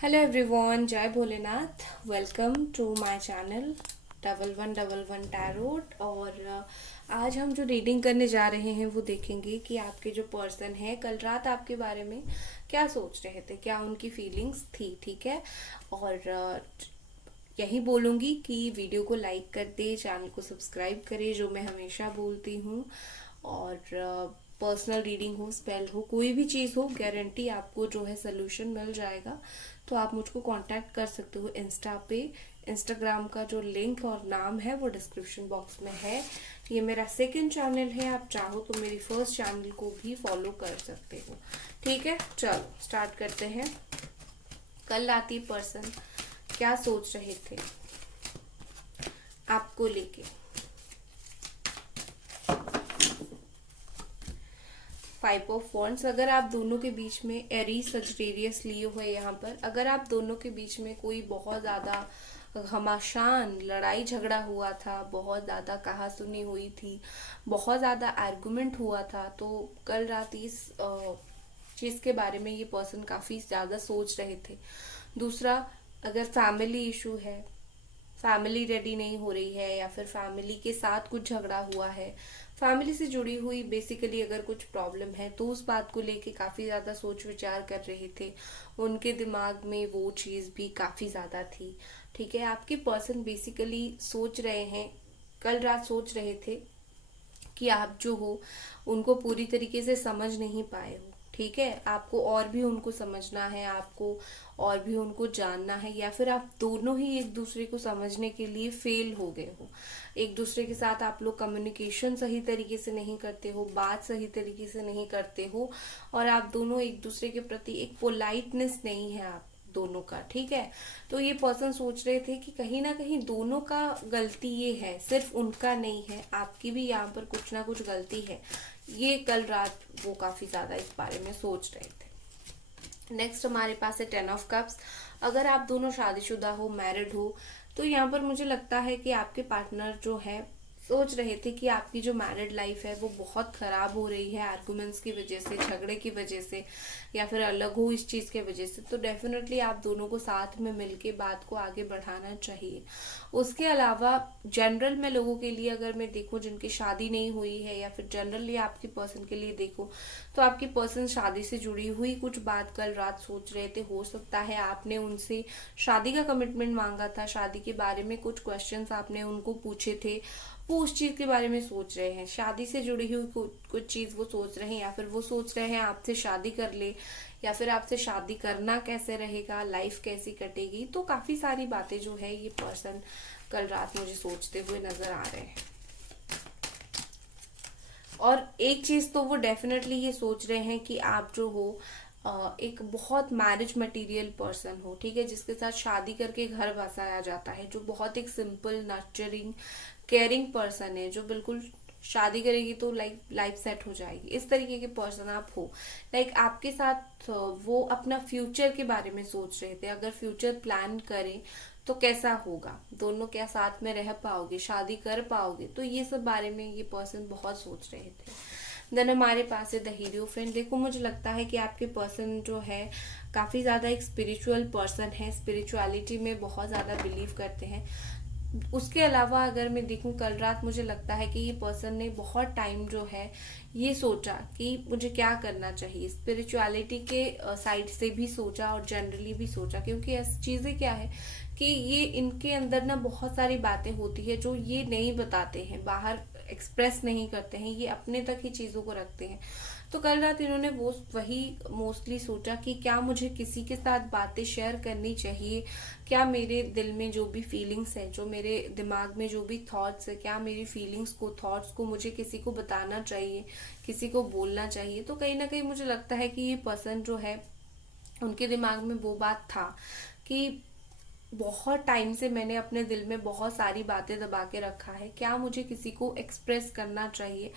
Hello everyone, जय Bholenath. Welcome to my channel 1111 tarot. और आज हम जो रीडिंग करने जा रहे हैं वो देखेंगे कि आपके जो पर्सन है कल रात आपके बारे में क्या सोच रहे थे, क्या उनकी फीलिंग्स थी। ठीक है। और यही बोलूँगी कि वीडियो को लाइक कर दे, चैनल को सब्सक्राइब करे, जो मैं हमेशा बोलती हूँ। और पर्सनल रीडिंग हो, स्पेल हो, कोई भी चीज़ हो, गारंटी आपको जो है सोल्यूशन मिल जाएगा। तो आप मुझको कांटेक्ट कर सकते हो इंस्टा पे। इंस्टाग्राम का जो लिंक और नाम है वो डिस्क्रिप्शन बॉक्स में है। ये मेरा सेकंड चैनल है, आप चाहो तो मेरी फर्स्ट चैनल को भी फॉलो कर सकते हो। ठीक है, चलो स्टार्ट करते हैं। कल आती पर्सन क्या सोच रहे थे आपको लेके। 5 ऑफ वॉन्ड्स, अगर आप दोनों के बीच में एरीज सजिटेरियस लिए हुए यहाँ पर, अगर आप दोनों के बीच में कोई बहुत ज़्यादा घमासान लड़ाई झगड़ा हुआ था, बहुत ज़्यादा कहा सुनी हुई थी, बहुत ज़्यादा आर्गुमेंट हुआ था, तो कल रात इस चीज़ के बारे में ये पर्सन काफ़ी ज़्यादा सोच रहे थे। दूसरा, अगर फैमिली इशू है, फैमिली रेडी नहीं हो रही है, या फिर फैमिली के साथ कुछ झगड़ा हुआ है, फैमिली से जुड़ी हुई बेसिकली अगर कुछ प्रॉब्लम है, तो उस बात को लेके काफ़ी ज़्यादा सोच विचार कर रहे थे। उनके दिमाग में वो चीज़ भी काफ़ी ज़्यादा थी। ठीक है, आपके पर्सन बेसिकली सोच रहे हैं, कल रात सोच रहे थे कि आप जो हो उनको पूरी तरीके से समझ नहीं पाए हो। ठीक है, आपको और भी उनको समझना है, आपको और भी उनको जानना है, या फिर आप दोनों ही एक दूसरे को समझने के लिए फेल हो गए हो। एक दूसरे के साथ आप लोग कम्युनिकेशन सही तरीके से नहीं करते हो, बात सही तरीके से नहीं करते हो, और आप दोनों एक दूसरे के प्रति एक पोलाइटनेस नहीं है आप दोनों का। ठीक है, तो ये पर्सन सोच रहे थे कि कहीं ना कहीं दोनों का गलती ये है, सिर्फ उनका नहीं है, आपकी भी यहाँ पर कुछ ना कुछ गलती है। ये कल रात वो काफी ज्यादा इस बारे में सोच रहे थे। नेक्स्ट हमारे पास है 10 ऑफ कप्स। अगर आप दोनों शादीशुदा हो, मैरिड हो, तो यहाँ पर मुझे लगता है कि आपके पार्टनर जो है सोच रहे थे कि आपकी जो मैरिड लाइफ है वो बहुत खराब हो रही है, आर्गुमेंट्स की वजह से, झगड़े की वजह से, या फिर अलग हो इस चीज के वजह से। तो डेफिनेटली आप दोनों को साथ में मिलके बात को आगे बढ़ाना चाहिए। उसके अलावा जनरल में लोगों के लिए अगर मैं देखूं जिनकी शादी नहीं हुई है, या फिर जनरली आपके पर्सन के लिए देखूं, तो आपकी पर्सन शादी से जुड़ी हुई कुछ बात कल रात सोच रहे थे। हो सकता है आपने उनसे शादी का कमिटमेंट मांगा था, शादी के बारे में कुछ क्वेश्चंस आपने उनको पूछे थे, वो उस चीज के बारे में सोच रहे हैं। शादी से जुड़ी हुई कुछ चीज वो सोच रहे हैं, या फिर वो सोच रहे हैं आपसे शादी कर ले, या फिर आपसे शादी करना कैसे रहेगा, लाइफ कैसी कटेगी। तो काफी सारी बातें जो है ये पर्सन कल रात मुझे सोचते हुए नजर आ रहे हैं। और एक चीज तो वो डेफिनेटली ये सोच रहे हैं कि आप जो हो एक बहुत मैरिज मटेरियल पर्सन हो। ठीक है, जिसके साथ शादी करके घर बसाया जाता है, जो बहुत एक सिंपल, नर्चरिंग, केयरिंग पर्सन है, जो बिल्कुल शादी करेगी तो लाइक लाइफ सेट हो जाएगी, इस तरीके के पर्सन आप हो। लाइक आपके साथ वो अपना फ्यूचर के बारे में सोच रहे थे, अगर फ्यूचर प्लान करें तो कैसा होगा, दोनों क्या साथ में रह पाओगे, शादी कर पाओगे, तो ये सब बारे में ये पर्सन बहुत सोच रहे थे। देन हमारे पास है द हीरो फ्रेंड। देखो, मुझे लगता है कि आपके पर्सन जो है काफी ज्यादा एक स्पिरिचुअल पर्सन है, स्पिरिचुअलिटी में बहुत ज्यादा बिलीव करते हैं। उसके अलावा अगर मैं देखूं कल रात, मुझे लगता है कि ये पर्सन ने बहुत टाइम जो है ये सोचा कि मुझे क्या करना चाहिए, स्पिरिचुअलिटी के साइड से भी सोचा और जनरली भी सोचा। क्योंकि ऐसी चीजें क्या है कि ये इनके अंदर ना बहुत सारी बातें होती है जो ये नहीं बताते हैं, बाहर एक्सप्रेस नहीं करते हैं, ये अपने तक ही चीजों को रखते हैं। तो कल रात इन्होंने वो वही मोस्टली सोचा कि क्या मुझे किसी के साथ बातें शेयर करनी चाहिए, क्या मेरे दिल में जो भी फीलिंग्स है, जो मेरे दिमाग में जो भी थॉट्स है, क्या मेरी फीलिंग्स को, थॉट्स को मुझे किसी को बताना चाहिए, किसी को बोलना चाहिए। तो कहीं ना कहीं मुझे लगता है कि ये पर्सन जो है उनके दिमाग में वो बात था कि बहुत टाइम से मैंने अपने दिल में बहुत सारी बातें दबा के रखा है, क्या मुझे किसी को एक्सप्रेस करना चाहिए।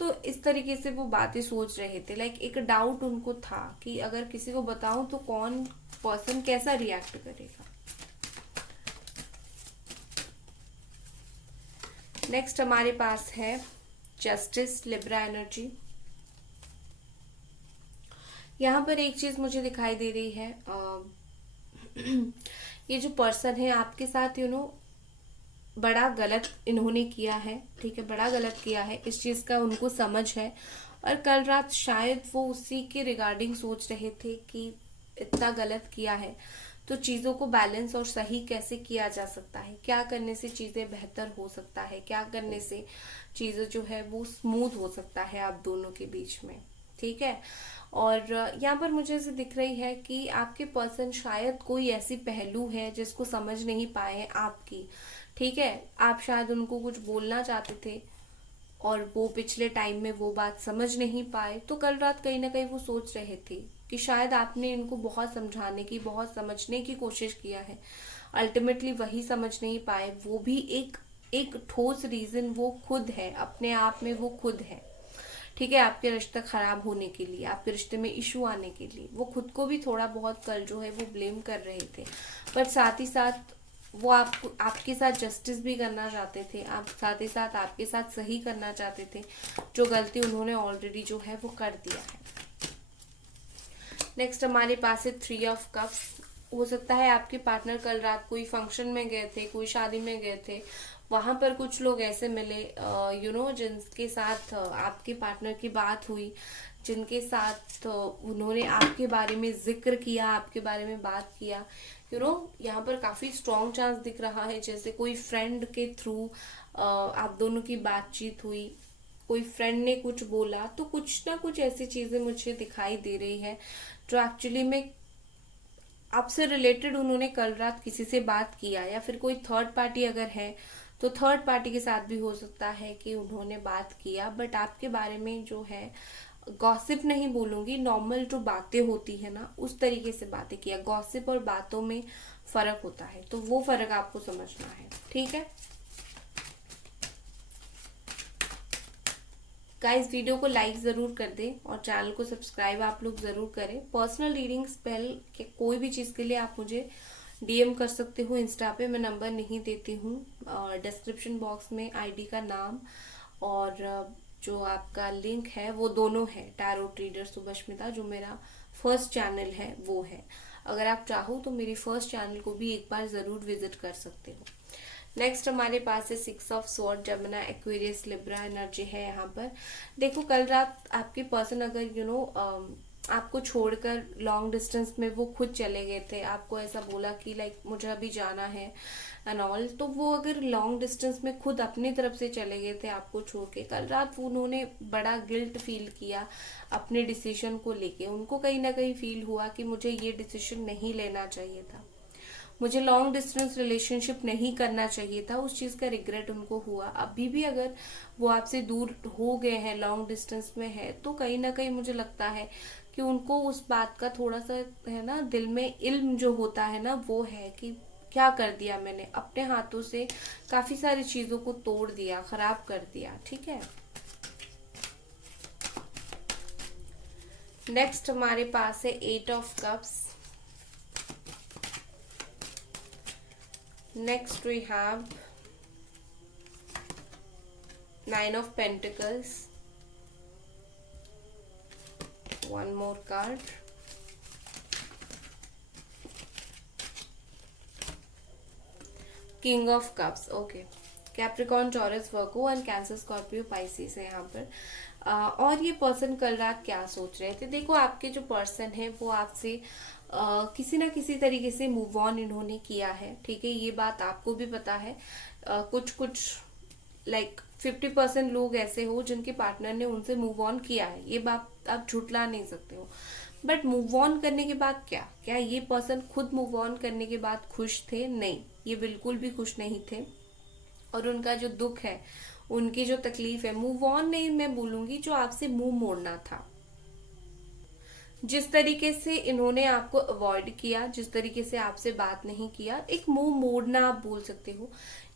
तो इस तरीके से वो बातें सोच रहे थे। लाइक एक डाउट उनको था कि अगर किसी को बताऊं तो कौन पर्सन कैसा रिएक्ट करेगा। नेक्स्ट हमारे पास है जस्टिस, लिब्रा एनर्जी। यहाँ पर एक चीज मुझे दिखाई दे रही है, ये जो पर्सन है आपके साथ बड़ा गलत इन्होंने किया है, ठीक है, बड़ा गलत किया है, इस चीज का उनको समझ है। और कल रात शायद वो उसी के रिगार्डिंग सोच रहे थे कि इतना गलत किया है तो चीजों को बैलेंस और सही कैसे किया जा सकता है, क्या करने से चीजें बेहतर हो सकता है, क्या करने से चीजें जो है वो स्मूथ हो सकता है आप दोनों के बीच में, ठीक है। और यहाँ पर मुझे ऐसे दिख रही है कि आपके पर्सन शायद कोई ऐसी पहलू है जिसको समझ नहीं पाए हैं आपकी, ठीक है। आप शायद उनको कुछ बोलना चाहते थे और वो पिछले टाइम में वो बात समझ नहीं पाए, तो कल रात कहीं ना कहीं वो सोच रहे थे कि शायद आपने इनको बहुत समझाने की, बहुत समझने की कोशिश किया है, अल्टीमेटली वही समझ नहीं पाए। वो भी एक एक ठोस रीजन वो खुद है, अपने आप में वो खुद है, ठीक है, आपके रिश्ता खराब होने के लिए, आपके रिश्ते में इशू आने के लिए वो खुद को भी थोड़ा बहुत कल जो है वो ब्लेम कर रहे थे। पर साथ ही साथ वो आपको, आपके साथ जस्टिस भी करना चाहते थे, आप साथ ही साथ आपके साथ सही करना चाहते थे, जो गलती उन्होंने ऑलरेडी जो है वो कर दिया है। नेक्स्ट हमारे पास है 3 ऑफ कप्स। हो सकता है आपके पार्टनर कल रात कोई फंक्शन में गए थे, कोई शादी में गए थे, वहां पर कुछ लोग ऐसे मिले जिनके साथ आपके पार्टनर की बात हुई, जिनके साथ उन्होंने आपके बारे में जिक्र किया, आपके बारे में बात किया। यहाँ पर काफी स्ट्रॉन्ग चांस दिख रहा है, जैसे कोई फ्रेंड के थ्रू आप दोनों की बातचीत हुई, कोई फ्रेंड ने कुछ बोला, तो कुछ ना कुछ ऐसी चीजें मुझे दिखाई दे रही है जो एक्चुअली में आपसे रिलेटेड उन्होंने कल रात किसी से बात किया, या फिर कोई थर्ड पार्टी अगर है तो थर्ड पार्टी के साथ भी हो सकता है कि उन्होंने बात किया, बट आपके बारे में जो है गॉसिप नहीं बोलूंगी, नॉर्मल जो बातें होती है ना उस तरीके से बातें किया। गॉसिप और बातों में फर्क होता है, तो वो फर्क आपको समझना है, ठीक है गाइस। वीडियो को लाइक जरूर कर दें और चैनल को सब्सक्राइब आप लोग जरूर करें। पर्सनल रीडिंग स्पेल के कोई भी चीज के लिए आप मुझे डीएम कर सकते हो इंस्टा पे, मैं नंबर नहीं देती हूँ। डिस्क्रिप्शन बॉक्स में आईडी का नाम और जो आपका लिंक है वो दोनों है, टैरो ट्रीडर सुभस्मिता जो मेरा फर्स्ट चैनल है वो है। अगर आप चाहो तो मेरी फर्स्ट चैनल को भी एक बार जरूर विजिट कर सकते हो। नेक्स्ट हमारे पास है 6 of sword, Jamuna, Aquarius, Libra energy है यहाँ पर। देखो कल रात आपके पर्सन अगर आपको छोड़कर लॉन्ग डिस्टेंस में वो खुद चले गए थे, आपको ऐसा बोला कि लाइक मुझे अभी जाना है एंड ऑल, तो वो अगर लॉन्ग डिस्टेंस में खुद अपनी तरफ से चले गए थे आपको छोड़ के, कल रात उन्होंने बड़ा गिल्ट फील किया अपने डिसीजन को लेके। उनको कहीं ना कहीं फील हुआ कि मुझे ये डिसीजन नहीं लेना चाहिए था, मुझे लॉन्ग डिस्टेंस रिलेशनशिप नहीं करना चाहिए था, उस चीज का रिग्रेट उनको हुआ। अभी भी अगर वो आपसे दूर हो गए हैं, लॉन्ग डिस्टेंस में है, तो कहीं ना कहीं मुझे लगता है कि उनको उस बात का थोड़ा सा है ना दिल में इल्म जो होता है ना वो है कि क्या कर दिया मैंने, अपने हाथों से काफी सारी चीजों को तोड़ दिया, खराब कर दिया, ठीक है। नेक्स्ट हमारे पास है 8 of cups. Next we have 9 of Pentacles. One more card. King of Cups. Okay. Capricorn, taurus, Virgo and cancer, Scorpio, Pisces है यहाँ पर। और ये पर्सन कल रात क्या सोच रहे थे, देखो आपके जो पर्सन है वो आपसे किसी ना किसी तरीके से मूव ऑन इन्होंने किया है, ठीक है, ये बात आपको भी पता है। कुछ कुछ लाइक 50% लोग ऐसे हो जिनके पार्टनर ने उनसे मूव ऑन किया है, ये बात आप झुठला नहीं सकते हो। बट मूव ऑन करने के बाद क्या ये पर्सन खुद मूव ऑन करने के बाद खुश थे? नहीं, ये बिल्कुल भी खुश नहीं थे। और उनका जो दुख है, उनकी जो तकलीफ है, मूव ऑन नहीं मैं बोलूंगी, जो आपसे मुंह मोड़ना था, जिस तरीके से इन्होंने आपको अवॉइड किया, जिस तरीके से आपसे बात नहीं किया, एक मुंह मोड़ना आप बोल सकते हो।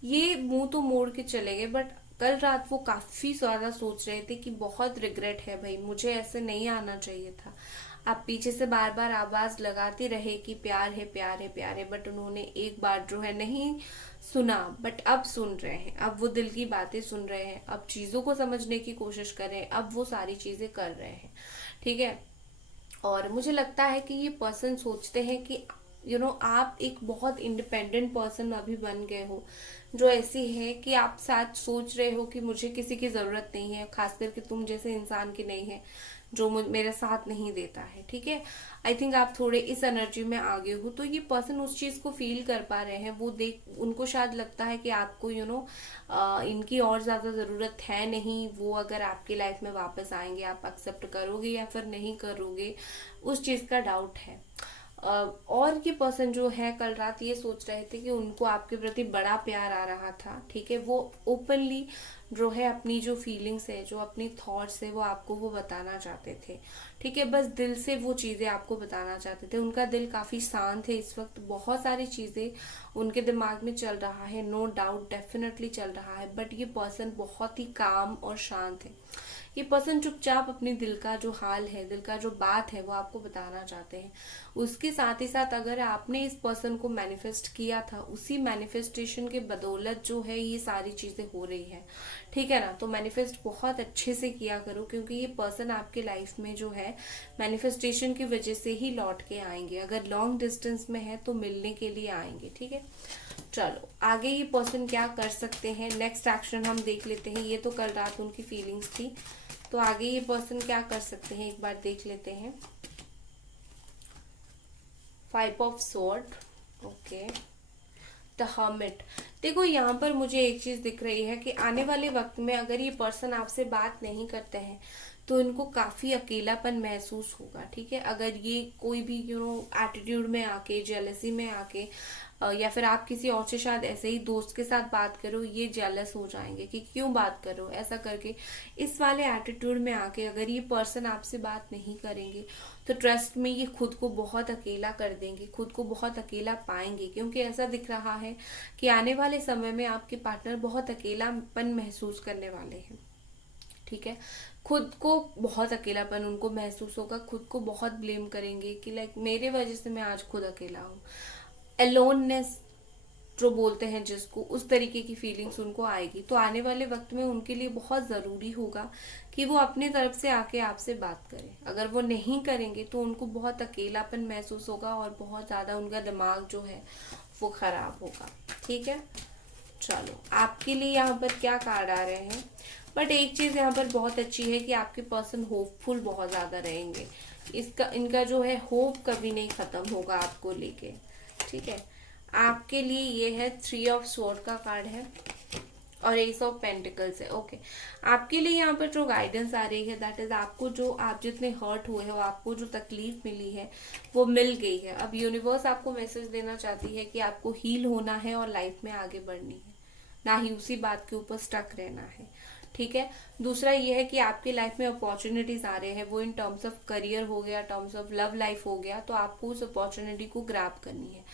ये मुंह तो मोड़ के चले गए, बट कल रात वो काफी ज्यादा सोच रहे थे कि बहुत रिग्रेट है भाई, मुझे ऐसे नहीं आना चाहिए था। आप पीछे से बार बार आवाज लगाते रहे कि प्यार है प्यार है प्यार है, बट उन्होंने एक बार जो है नहीं सुना, बट अब सुन रहे हैं, अब वो दिल की बातें सुन रहे हैं, अब चीजों को समझने की कोशिश कर रहे हैं, अब वो सारी चीजें कर रहे हैं, ठीक है। और मुझे लगता है कि ये पर्सन सोचते हैं कि आप एक बहुत इंडिपेंडेंट पर्सन अभी बन गए हो, जो ऐसी है कि आप साथ सोच रहे हो कि मुझे किसी की ज़रूरत नहीं है, खास करके तुम जैसे इंसान की नहीं है जो मेरे साथ नहीं देता है। ठीक है, आई थिंक आप थोड़े इस एनर्जी में आगे हो, तो ये पर्सन उस चीज़ को फील कर पा रहे हैं। वो देख उनको शायद लगता है कि आपको इनकी और ज़्यादा ज़रूरत है नहीं। वो अगर आपकी लाइफ में वापस आएंगे, आप एक्सेप्ट करोगे या फिर नहीं करोगे, उस चीज़ का डाउट है। और ये पर्सन जो है कल रात ये सोच रहे थे कि उनको आपके प्रति बड़ा प्यार आ रहा था। ठीक है, वो ओपनली जो है अपनी जो फीलिंग्स है, जो अपनी थॉट्स है, वो आपको वो बताना चाहते थे। ठीक है, बस दिल से वो चीज़ें आपको बताना चाहते थे। उनका दिल काफ़ी शांत है इस वक्त, बहुत सारी चीज़ें उनके दिमाग में चल रहा है, नो डाउट डेफिनेटली चल रहा है, बट ये पर्सन बहुत ही काम और शांत है। ये पर्सन चुपचाप अपने दिल का जो हाल है, दिल का जो बात है, वो आपको बताना चाहते हैं। उसके साथ ही साथ अगर आपने इस पर्सन को मैनिफेस्ट किया था, उसी मैनिफेस्टेशन के बदौलत जो है ये सारी चीजें हो रही है। ठीक है ना, तो मैनिफेस्ट बहुत अच्छे से किया करो, क्योंकि ये पर्सन आपके लाइफ में जो है मैनिफेस्टेशन की वजह से ही लौट के आएंगे। अगर लॉन्ग डिस्टेंस में है तो मिलने के लिए आएंगे। ठीक है, चलो आगे ये पर्सन क्या कर सकते हैं, नेक्स्ट एक्शन हम देख लेते हैं। ये तो कल रात उनकी फीलिंग्स थी, तो आगे ये पर्सन क्या कर सकते हैं एक बार देख लेते हैं। 5 of sword, okay, the hermit. देखो यहाँ पर मुझे एक चीज दिख रही है कि आने वाले वक्त में अगर ये पर्सन आपसे बात नहीं करते हैं तो इनको काफी अकेलापन महसूस होगा। ठीक है, अगर ये कोई भी एटीट्यूड में आके, जेलसी में आके, या फिर आप किसी और से शायद ऐसे ही दोस्त के साथ बात करो, ये जेलस हो जाएंगे कि क्यों बात करो ऐसा करके। इस वाले एटीट्यूड में आके अगर ये पर्सन आपसे बात नहीं करेंगे तो ट्रस्ट में ये खुद को बहुत अकेला कर देंगे, खुद को बहुत अकेला पाएंगे, क्योंकि ऐसा दिख रहा है कि आने वाले समय में आपके पार्टनर बहुत अकेलापन महसूस करने वाले हैं। ठीक है, खुद को बहुत अकेलापन उनको महसूस होगा, खुद को बहुत ब्लेम करेंगे कि लाइक मेरे वजह से मैं आज खुद अकेला हूँ। एलोननेस जो बोलते हैं जिसको, उस तरीके की फीलिंग्स उनको आएगी। तो आने वाले वक्त में उनके लिए बहुत ज़रूरी होगा कि वो अपनी तरफ से आके आपसे बात करें। अगर वो नहीं करेंगे तो उनको बहुत अकेलापन महसूस होगा और बहुत ज़्यादा उनका दिमाग जो है वो खराब होगा। ठीक है, चलो आपके लिए यहाँ पर क्या कार्ड आ रहे हैं। बट एक चीज़ यहाँ पर बहुत अच्छी है कि आपके पर्सन होपफुल बहुत ज़्यादा रहेंगे। इनका जो है होप कभी नहीं ख़त्म होगा आपको लेके। ठीक है, आपके लिए ये है 3 ऑफ स्वॉर्ड का कार्ड है और एस ऑफ पेंटिकल्स है। ओके, आपके लिए यहाँ पर जो गाइडेंस आ रही है दैट इज आपको जो आप जितने हर्ट हुए हो, आपको जो तकलीफ मिली है वो मिल गई है। अब यूनिवर्स आपको मैसेज देना चाहती है कि आपको हील होना है और लाइफ में आगे बढ़नी है, ना ही उसी बात के ऊपर स्टक रहना है। ठीक है, दूसरा ये है कि आपकी लाइफ में अपॉर्चुनिटीज आ रहे हैं, वो इन टर्म्स ऑफ करियर हो गया, टर्म्स ऑफ लव लाइफ हो गया, तो आपको उस अपॉर्चुनिटी को ग्रैब करनी है।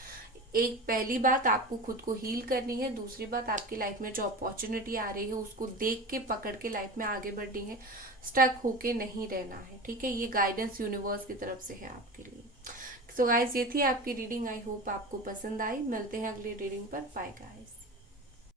एक पहली बात आपको खुद को हील करनी है, दूसरी बात आपकी लाइफ में जो अपॉर्चुनिटी आ रही है उसको देख के पकड़ के लाइफ में आगे बढ़नी है, स्टक होके नहीं रहना है। ठीक है, ये गाइडेंस यूनिवर्स की तरफ से है आपके लिए। सो गाइस, ये थी आपकी रीडिंग। आई होप आपको पसंद आई। मिलते हैं अगली रीडिंग पर। Bye guys.